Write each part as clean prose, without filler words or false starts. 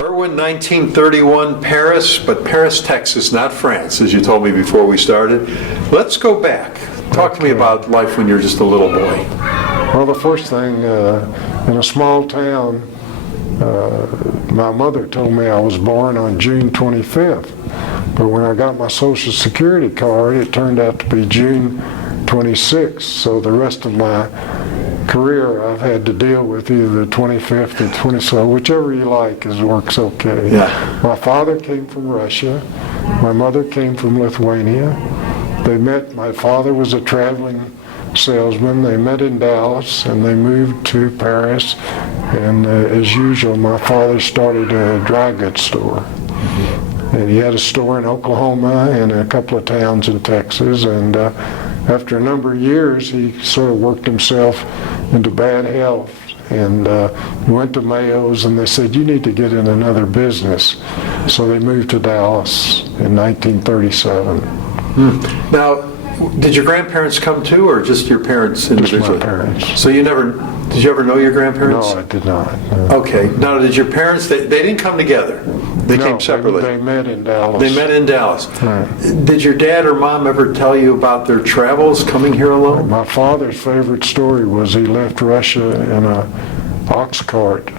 Irwin, 1931, Paris, but Paris, Texas, not France, as you told me before we started. Let's go back. Talk to me about life when you were just a little boy. Well, the first thing, in a small town, my mother told me I was born on June 25th. But when I got my Social Security card, it turned out to be June 26th. So the rest of my career, I've had to deal with either the 25th or 26th, so whichever you like works okay. Yeah. My father came from Russia. My mother came from Lithuania. They met, my father was a traveling salesman. They met in Dallas and they moved to Paris. And as usual, my father started a dry goods store. And he had a store in Oklahoma and a couple of towns in Texas. And after a number of years, he sort of worked himself into bad health. And he went to Mayo's and they said, you need to get in another business. So they moved to Dallas in 1937. Now, did your grandparents come too, or just your parents individually? Just my parents. So did you ever know your grandparents? No, I did not. No. Okay. Now, did your parents, they didn't come together? They came separately? They met in Dallas. They met in Dallas. Right. Did your dad or mom ever tell you about their travels coming here alone? My father's favorite story was he left Russia in a ox cart,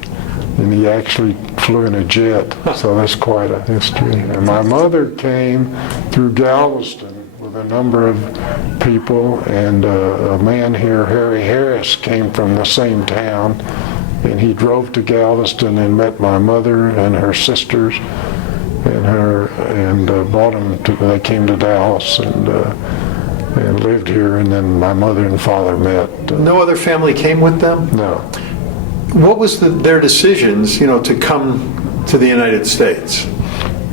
and he actually flew in a jet. So that's quite a history. And my mother came through Galveston with a number of people, and a man here, Harry Harris, came from the same town, and he drove to Galveston and met my mother and her sisters, and brought them to. They came to Dallas and lived here, and then my mother and father met. No other family came with them? No. What was their decisions, to come to the United States?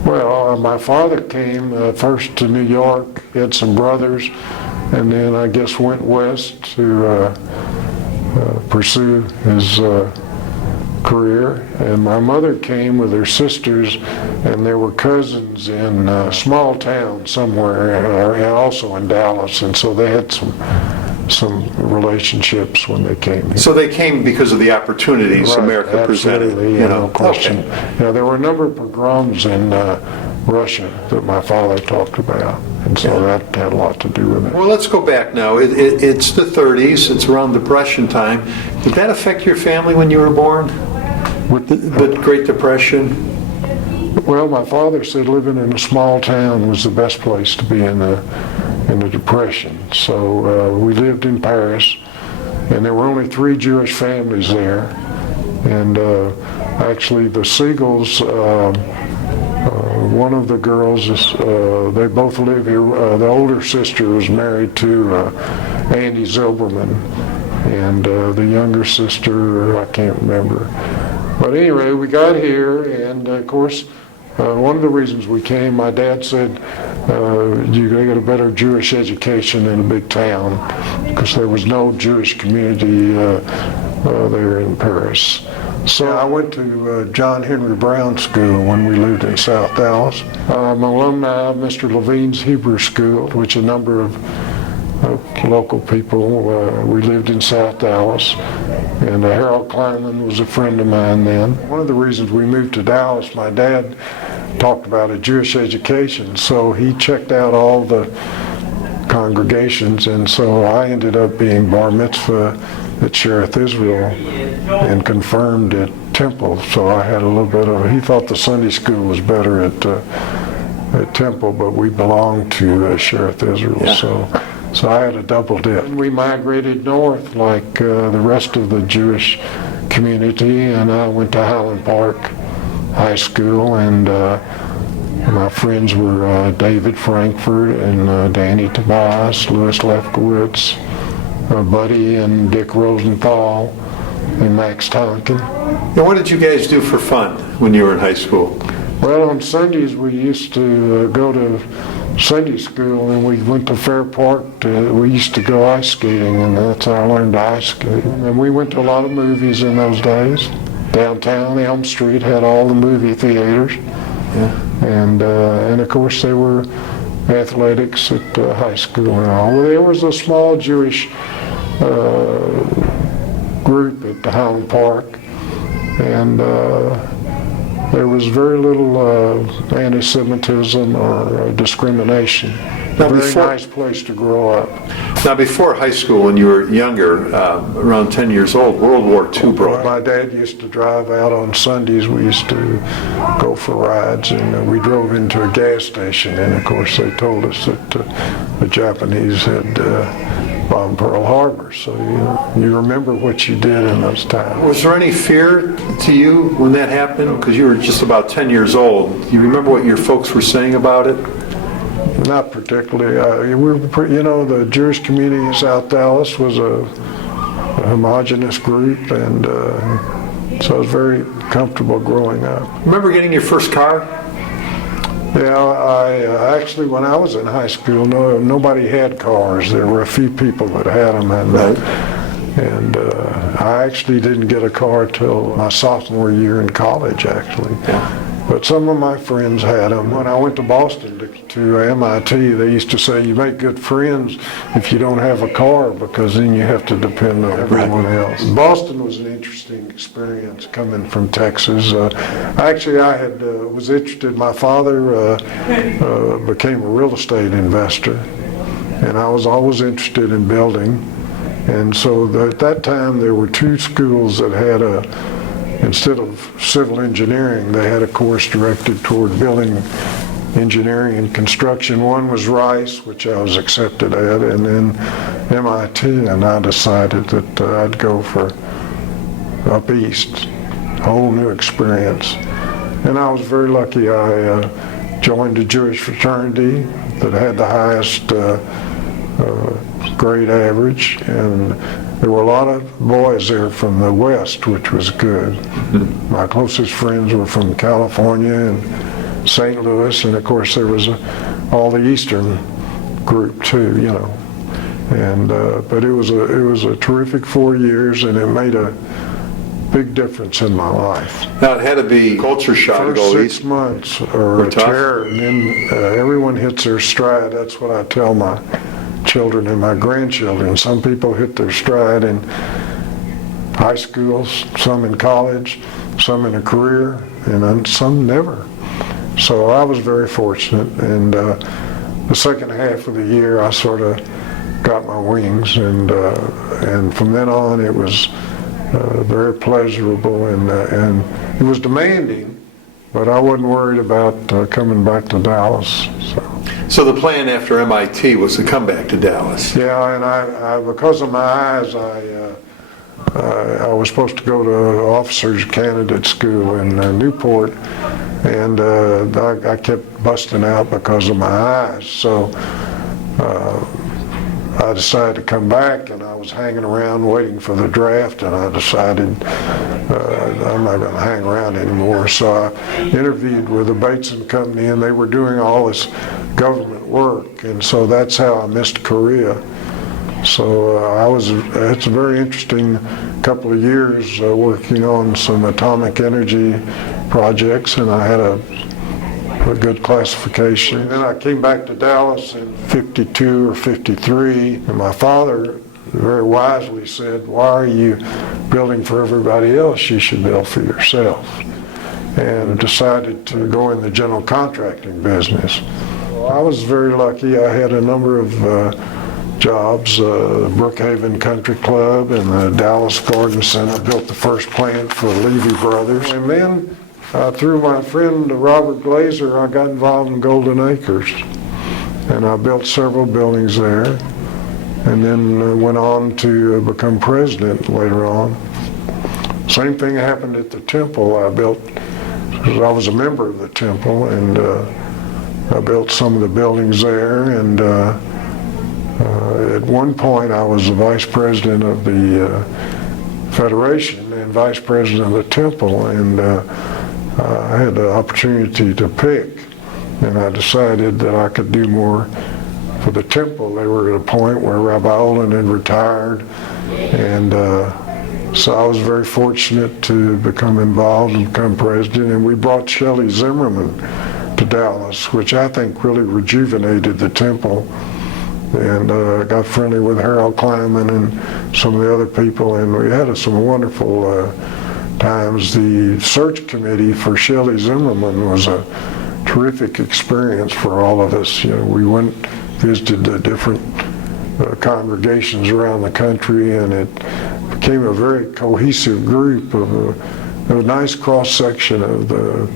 Well, my father came first to New York. He had some brothers, and then I guess went west to pursue his career. And my mother came with her sisters, and they were cousins in a small town somewhere, and also in Dallas. And so they had some relationships when they came here. So they came because of the opportunities Right, America presented. No question. Okay. Yeah, there were a number of pogroms in Russia that my father talked about, and so that had a lot to do with it. Well, let's go back now. It's the 30s. It's around Depression time. Did that affect your family when you were born? With The Great Depression? Well, my father said living in a small town was the best place to be in the Depression. So we lived in Paris, and there were only 3 Jewish families there. And actually, the Siegels, one of the girls, they both live here. The older sister was married to Andy Zilberman, and the younger sister, I can't remember. But anyway, we got here, and of course, one of the reasons we came, my dad said, you gotta get a better Jewish education in a big town, because there was no Jewish community there in Paris. So I went to John Henry Brown School when we lived in South Dallas. I'm an alumni of Mr. Levine's Hebrew School, which a number of local people, we lived in South Dallas, and Harold Kleinman was a friend of mine then. One of the reasons we moved to Dallas, my dad talked about a Jewish education, so he checked out all the congregations, and so I ended up being bar mitzvah at Shearith Israel and confirmed at Temple, so I had a little bit of, he thought the Sunday school was better at Temple, but we belonged to Shearith Israel, so I had a double dip. We migrated north like the rest of the Jewish community, and I went to Highland Park High School, and my friends were David Frankfurt and Danny Tobias, Louis Lefkowitz, Buddy and Dick Rosenthal, and Max Tonkin. And what did you guys do for fun when you were in high school? Well, on Sundays we used to go to Sunday school, and we went to Fair Park. We used to go ice skating, and that's how I learned to ice skate. And we went to a lot of movies in those days. Downtown Elm Street had all the movie theaters, and of course there were athletics at high school and all. Well, there was a small Jewish group at the Highland Park, and there was very little anti-Semitism or discrimination. A very nice place to grow up. Now, before high school, when you were younger, around 10 years old, World War II broke. My dad used to drive out on Sundays. We used to go for rides, and we drove into a gas station, and of course they told us that the Japanese had bombed Pearl Harbor. So you remember what you did in those times. Was there any fear to you when that happened? Because you were just about 10 years old. Do you remember what your folks were saying about it? Not particularly. We were, the Jewish community in South Dallas was a homogenous group, and so I was very comfortable growing up. Remember getting your first car? Yeah, I actually, when I was in high school, nobody had cars. There were a few people that had them, and I actually didn't get a car till my sophomore year in college, actually. Yeah. But some of my friends had them. When I went to Boston to MIT, they used to say you make good friends if you don't have a car, because then you have to depend on everyone else. Boston was an interesting experience coming from Texas. Actually, I was interested. My father became a real estate investor, and I was always interested in building. And so at that time, there were two schools that had instead of civil engineering, they had a course directed toward building engineering and construction. One was Rice, which I was accepted at, and then MIT, and I decided that I'd go for up east, a whole new experience. And I was very lucky. I joined a Jewish fraternity that had the highest grade average, and there were a lot of boys there from the West, which was good. My closest friends were from California and St. Louis, and of course there was all the Eastern group too, And but it was a terrific 4 years, and it made a big difference in my life. Now, it had to be culture shock to go First 6 east. months are a terror, and then everyone hits their stride. That's what I tell my children and my grandchildren. Some people hit their stride in high school, some in college, some in a career, and then some never. So I was very fortunate, and the second half of the year I sort of got my wings, and from then on it was very pleasurable, and it was demanding, but I wasn't worried about coming back to Dallas. So the plan after MIT was to come back to Dallas. Yeah, and I because of my eyes, I was supposed to go to officers candidate school in Newport, and I kept busting out because of my eyes. So I decided to come back, and I was hanging around waiting for the draft, and I decided I'm not going to hang around anymore. So I interviewed with the Bates and Company, and they were doing all this government work, and so that's how I missed Korea. So it's a very interesting couple of years working on some atomic energy projects, and I had a good classification. And then I came back to Dallas in 52 or 53, and my father very wisely said, "Why are you building for everybody else? You should build for yourself." And decided to go in the general contracting business. I was very lucky. I had a number of jobs, Brookhaven Country Club and the Dallas Garden Center. I built the first plant for Levy Brothers. And then through my friend Robert Glazer, I got involved in Golden Acres. And I built several buildings there. And then went on to become president later on. Same thing happened at the Temple. I was a member of the Temple, and I built some of the buildings there, and at one point I was the vice president of the Federation and vice president of the Temple, and I had the opportunity to pick, and I decided that I could do more for the Temple. They were at a point where Rabbi Olin had retired, and so I was very fortunate to become involved and become president, and we brought Shelley Zimmerman to Dallas, which I think really rejuvenated the Temple, and got friendly with Harold Kleiman and some of the other people, and we had some wonderful times. The search committee for Shelley Zimmerman was a terrific experience for all of us. We went, visited the different congregations around the country, and it became a very cohesive group of a nice cross-section of the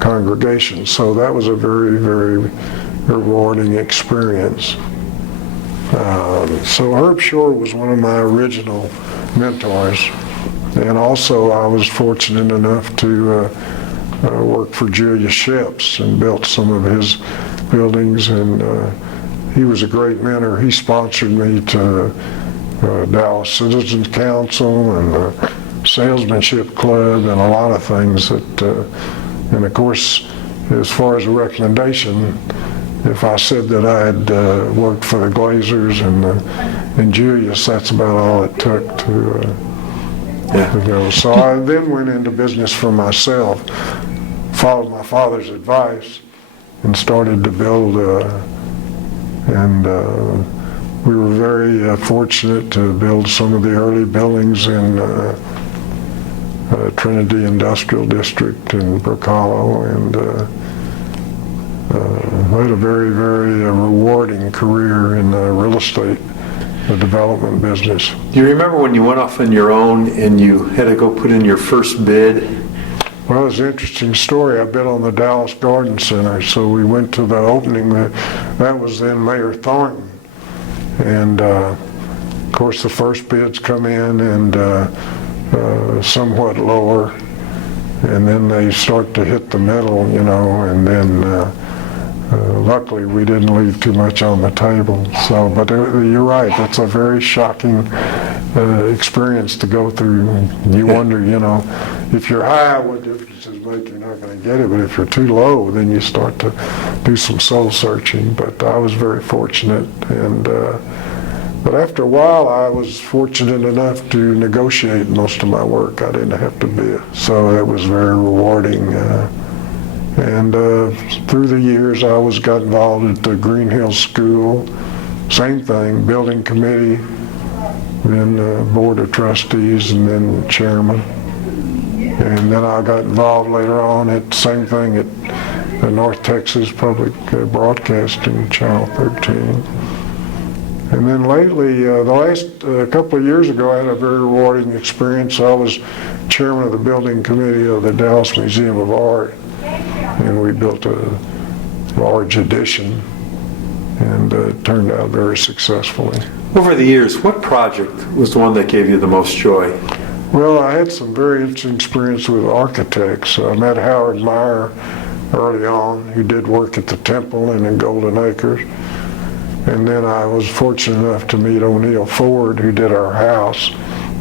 congregation. So that was a very, very rewarding experience. So Herb Shore was one of my original mentors, and also I was fortunate enough to work for Julius Sheps and built some of his buildings, and he was a great mentor. He sponsored me to Dallas Citizens Council and the Salesmanship Club and a lot of things that, and of course, as far as a recommendation, if I said that I had worked for the Glazers and Julius, that's about all it took to go. So I then went into business for myself, followed my father's advice, and started to build, and we were very fortunate to build some of the early buildings in Trinity Industrial District in Brook Hollow, and I had a very, very rewarding career in the real estate development business. Do you remember when you went off on your own and you had to go put in your first bid? Well, it's an interesting story. I bid on the Dallas Garden Center, so we went to the opening. That was then Mayor Thornton. And, of course, the first bids come in and somewhat lower, and then they start to hit the middle, and then luckily we didn't leave too much on the table. So, but you're right, that's a very shocking experience to go through. You wonder, if you're high, what difference does it make? You're not going to get it, but if you're too low, then you start to do some soul searching. But I was very fortunate, and but after a while, I was fortunate enough to negotiate most of my work. I didn't have to bid, so that was very rewarding. And through the years, I got involved at the Green Hills School. Same thing, building committee, then board of trustees, and then chairman. And then I got involved later on at same thing at the North Texas Public Broadcasting, Channel 13. And then lately, the last couple of years ago, I had a very rewarding experience. I was chairman of the building committee of the Dallas Museum of Art, and we built a large addition, and it turned out very successfully. Over the years, what project was the one that gave you the most joy? Well, I had some very interesting experience with architects. I met Howard Meyer early on, who did work at the Temple and in Golden Acres. And then I was fortunate enough to meet O'Neill Ford, who did our house.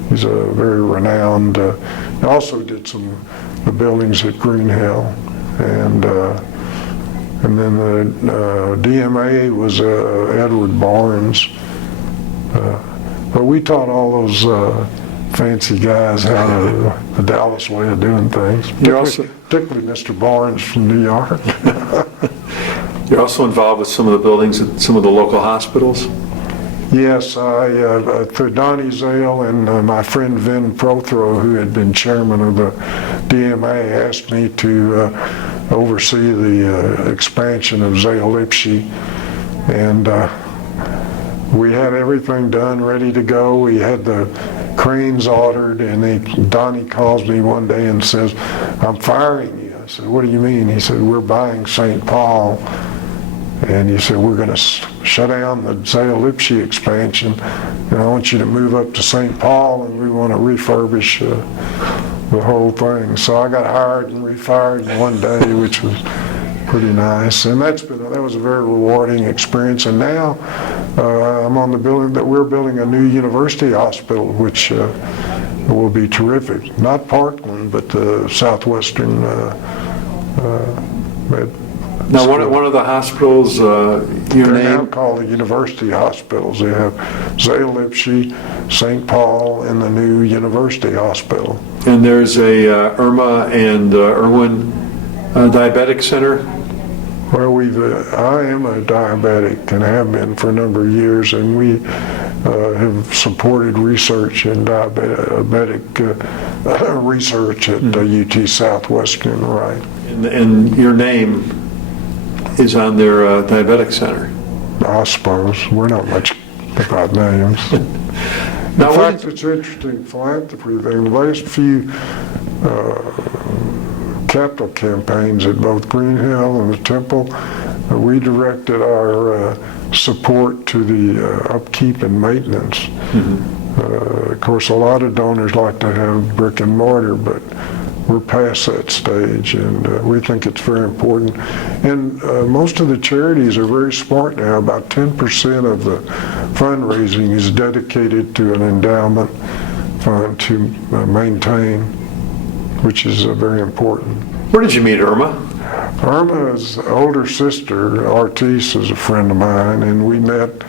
He's a very renowned, also did the buildings at Green Hill. And then the DMA was Edward Barnes. But we taught all those fancy guys how to, the Dallas way of doing things, particularly Mr. Barnes from New York. You're also involved with some of the buildings at some of the local hospitals? Yes, through Donnie Zale and my friend Vin Prothro, who had been chairman of the DMA, asked me to oversee the expansion of Zale Lipsche, and we had everything done, ready to go. We had the cranes ordered, and Donnie calls me one day and says, "I'm firing you." I said, "What do you mean?" He said, "We're buying St. Paul, and he said, we're going to shut down the Zale Lipsche expansion, and I want you to move up to St. Paul, and we want to refurbish the whole thing." So I got hired and refired in one day, which was pretty nice, and that was a very rewarding experience. And now I'm on the building that we're building a new university hospital, which will be terrific. Not Parkland, but the Southwestern Med. Now, one of the hospitals, your They're name? now called the university hospitals. They have Zale Lipsche, St. Paul, and the new university hospital. And there's a Irma and Irwin Diabetic Center? Well, I am a diabetic and have been for a number of years, and we have supported research in diabetic research at UT Southwestern, right. And your name is on their diabetic center. I suppose. We're not much about names. Now, In fact, it's interesting, philanthropy thing. The last few capital campaigns at both Green Hill and the Temple, we directed our support to the upkeep and maintenance. Mm-hmm. Of course, a lot of donors like to have brick and mortar, but we're past that stage, and we think it's very important. And most of the charities are very smart now. About 10% of the fundraising is dedicated to an endowment fund to maintain, which is very important. Where did you meet Irma? Irma's older sister, Artis, is a friend of mine, and we met.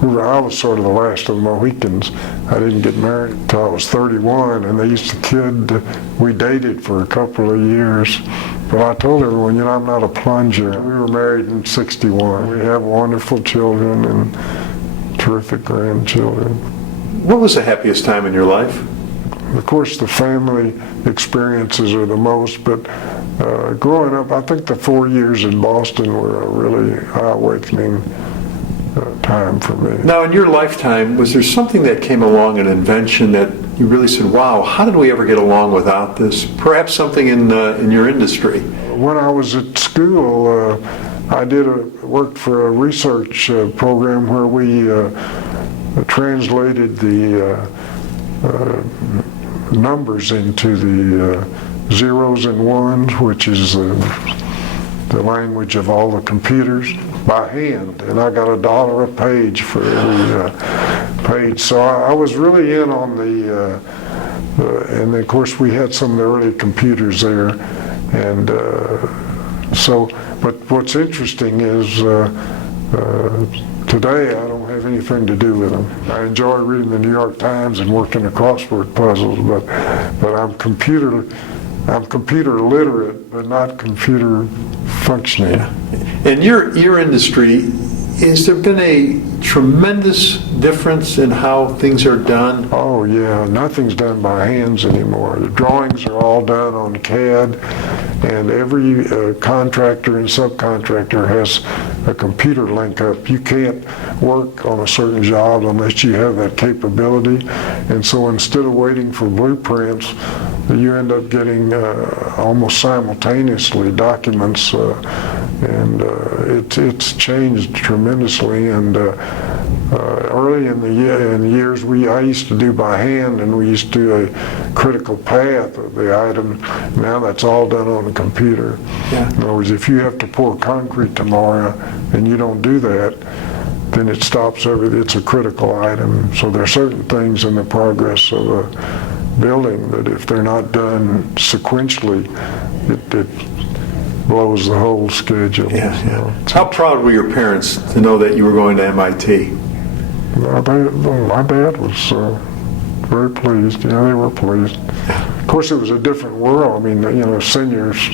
I was sort of the last of the Mohicans. I didn't get married until I was 31, and they used to kid. We dated for a couple of years, but I told everyone, I'm not a plunger. We were married in '61. We have wonderful children and terrific grandchildren. What was the happiest time in your life? Of course, the family experiences are the most, but growing up, I think the 4 years in Boston were a really eye-awakening time for me. Now, in your lifetime, was there something that came along, an invention that you really said, wow, how did we ever get along without this? Perhaps something in your industry. When I was at school, I worked for a research program where we translated the numbers into the zeros and ones, which is the language of all the computers, by hand, and I got $1 a page for every page. So I was really in on the, and of course we had some of the early computers there, and but what's interesting is today I don't have anything to do with them. I enjoy reading the New York Times and working the crossword puzzles, but I'm computer literate, but not computer functioning. In your industry, has there been a tremendous difference in how things are done? Oh yeah, nothing's done by hands anymore. The drawings are all done on CAD, and every contractor and subcontractor has a computer link up. You can't work on a certain job unless you have that capability, and so instead of waiting for blueprints, you end up getting almost simultaneously documents, and it's changed tremendously. And early in the years, I used to do by hand, and we used to do a critical path of the item. Now that's all done on a computer. Yeah. In other words, if you have to pour concrete tomorrow and you don't do that, then it stops everything. It's a critical item. So there are certain things in the progress of a building that if they're not done sequentially, it blows the whole schedule. Yeah, so. yeah. How proud were your parents to know that you were going to MIT? My dad was very pleased. They were pleased. Of course, it was a different world. I mean, seniors,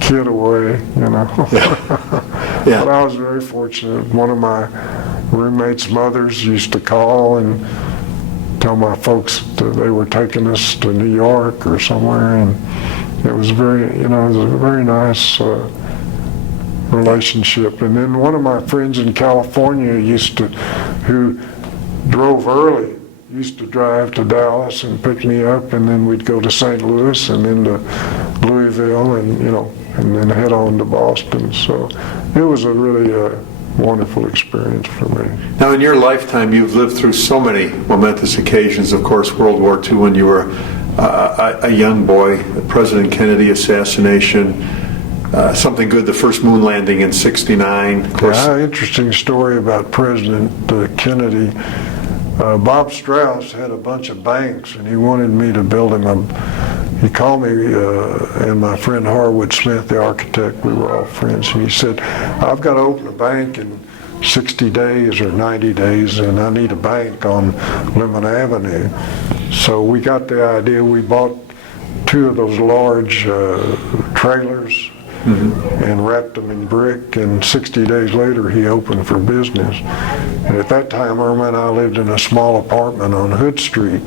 kid away, Yeah. But I was very fortunate. One of my roommates' mothers used to call and tell my folks that they were taking us to New York or somewhere, and it was it was a very nice relationship. And then one of my friends in California who drove early, used to drive to Dallas and pick me up, and then we'd go to St. Louis and then to Louisville, and and then head on to Boston. So it was a really wonderful experience for me. Now, in your lifetime, you've lived through so many momentous occasions. Of course, World War II, when you were a young boy, President Kennedy assassination, something good, the first moon landing in '69. Of course. Interesting story about President Kennedy. Bob Strauss had a bunch of banks, and he wanted me to build him he called me and my friend Harwood Smith, the architect, we were all friends, and he said, I've got to open a bank in 60 days or 90 days, and I need a bank on Lemon Avenue. So we got the idea. We bought 2 of those large trailers and wrapped them in brick, and 60 days later he opened for business. And at that time, Irma and I lived in a small apartment on Hood Street.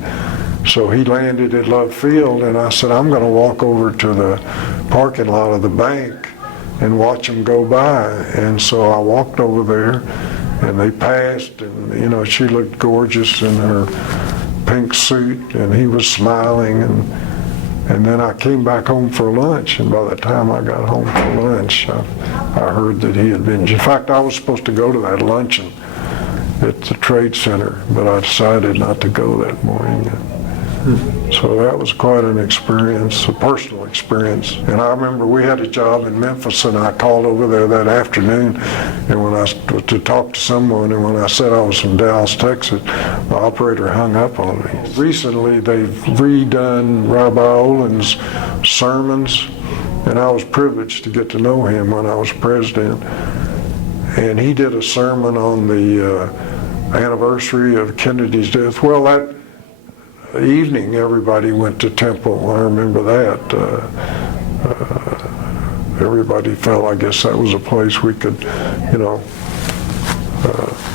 So he landed at Love Field, and I said, I'm going to walk over to the parking lot of the bank and watch them go by. And so I walked over there, and they passed, and she looked gorgeous in her pink suit, and he was smiling, and then I came back home for lunch, and by the time I got home for lunch, I heard that he had been. In fact, I was supposed to go to that luncheon at the Trade Center, but I decided not to go that morning. So that was quite an experience, a personal experience. And I remember we had a job in Memphis, and I called over there that afternoon, and when I to talk to someone, and when I said I was from Dallas, Texas, the operator hung up on me. Recently, they've redone Rabbi Olin's sermons, and I was privileged to get to know him when I was president. And he did a sermon on the anniversary of Kennedy's death. Well, that evening, everybody went to Temple. I remember that. Everybody felt, I guess, that was a place we could,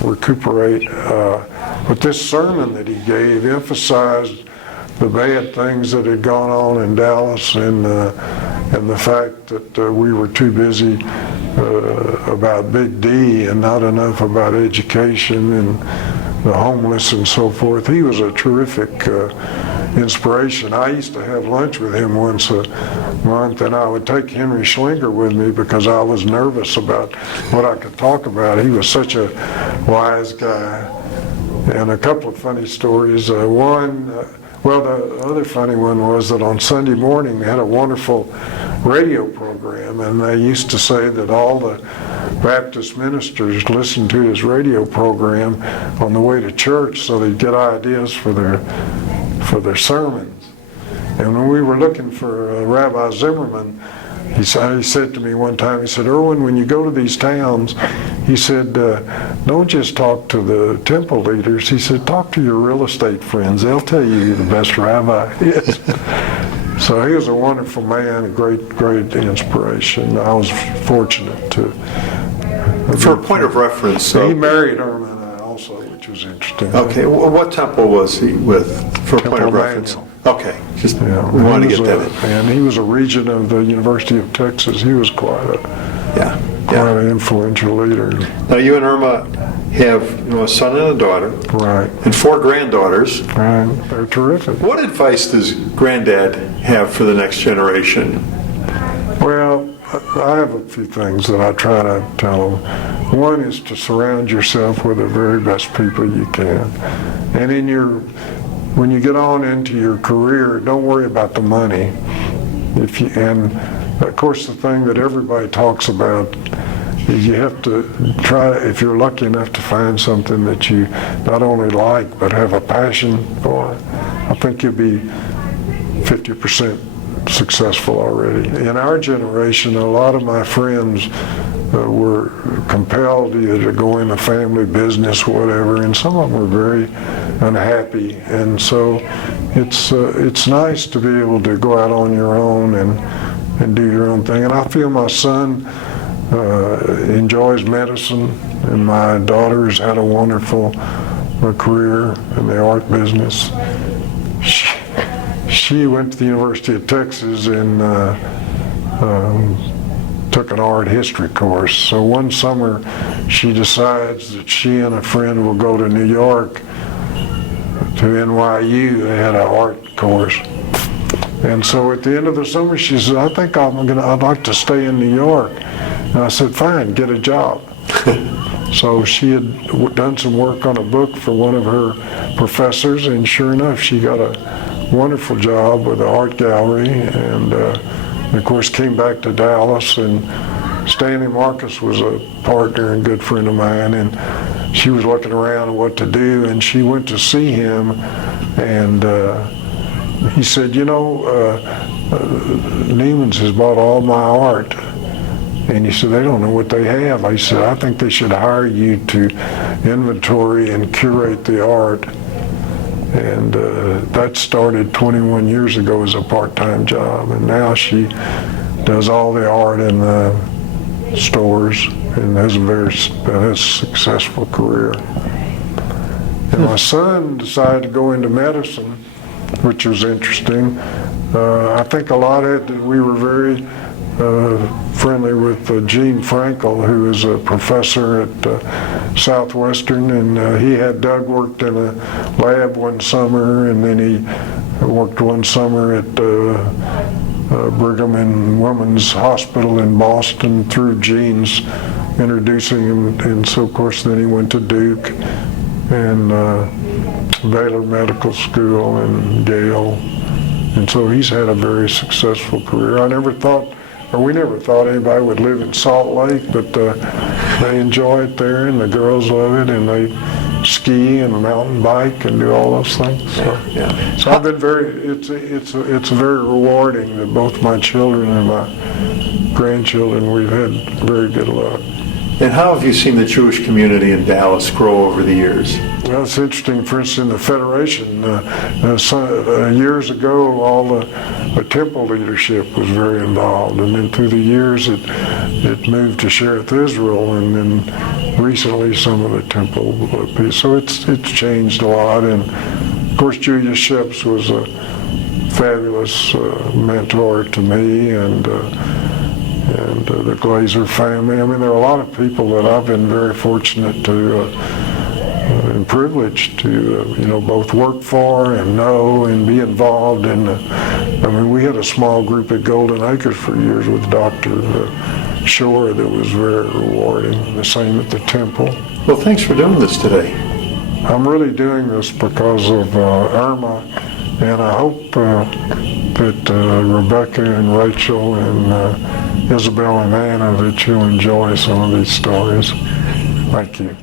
recuperate. But this sermon that he gave emphasized the bad things that had gone on in Dallas, and the fact that we were too busy about Big D and not enough about education and the homeless and so forth. He was a terrific inspiration. I used to have lunch with him once a month, and I would take Henry Schlinger with me because I was nervous about what I could talk about. He was such a wise guy. And a couple of funny stories. The other funny one was that on Sunday morning they had a wonderful radio program, and they used to say that all the Baptist ministers listened to his radio program on the way to church so they'd get ideas for their sermons. And when we were looking for Rabbi Zimmerman, he said to me one time, he said, Irwin, when you go to these towns, he said, don't just talk to the temple leaders. He said, talk to your real estate friends. They'll tell you you're the best rabbi. Yes. So he was a wonderful man, a great inspiration. I was fortunate to. For a point of reference. He married Irma and I also, which was interesting. Okay, what temple was he with, for a point of reference? Emanu-El. Okay, just we want to get that in. And he was a regent of the University of Texas. He was quite an influential leader. Now you and Irma have a son and a daughter. Right. And 4 granddaughters. Right. They're terrific. What advice does Granddad have for the next generation? Well, I have a few things that I try to tell them. One is to surround yourself with the very best people you can. And when you get on into your career, don't worry about the money. And of course, the thing that everybody talks about is you have to try, if you're lucky enough to find something that you not only like but have a passion for, I think you'll be 50% successful already. In our generation, a lot of my friends were compelled either to go into family business or whatever, and some of them were very unhappy. And so it's nice to be able to go out on your own and do your own thing. And I feel my son enjoys medicine, and my daughter's had a wonderful career in the art business. She went to the University of Texas and took an art history course. So one summer she decides that she and a friend will go to New York to NYU. They had an art course. And so at the end of the summer she said, I think I'd like to stay in New York. And I said, fine, get a job. So she had done some work on a book for one of her professors, and sure enough, she got a wonderful job with the art gallery, and of course came back to Dallas, and Stanley Marcus was a partner and good friend of mine, and she was looking around at what to do, and she went to see him, and he said, Neiman's has bought all my art. And he said, they don't know what they have. I said, I think they should hire you to inventory and curate the art. And that started 21 years ago as a part-time job. And now she does all the art in the stores and has a successful career. And my son decided to go into medicine, which was interesting. I think a lot of it, we were very friendly with Gene Frankel, who is a professor at Southwestern, and he had Doug worked in a lab one summer, and then he worked one summer at Brigham and Women's Hospital in Boston through Gene's introducing him, and so of course then he went to Duke and Baylor Medical School and Yale, and so he's had a very successful career. We never thought anybody would live in Salt Lake, but they enjoy it there, and the girls love it, and they ski and mountain bike and do all those things. So I've been it's very rewarding that both my children and my grandchildren, we've had very good luck. And how have you seen the Jewish community in Dallas grow over the years? Well, it's interesting. For instance, in the Federation, years ago, all the Temple leadership was very involved, and then through the years, it moved to Shearith Israel, and then recently some of the Temple piece. So it's changed a lot, and of course, Julius Sheps was a fabulous mentor to me, and the Glazer family. I mean, there are a lot of people that I've been very fortunate to and privileged to, both work for and know and be involved in. I mean, we had a small group at Golden Acres for years with Dr. Shore that was very rewarding. The same at the Temple. Well, thanks for doing this today. I'm really doing this because of Irma, and I hope that Rebecca and Rachel and Isabel and Anna, that you'll enjoy some of these stories. Thank you.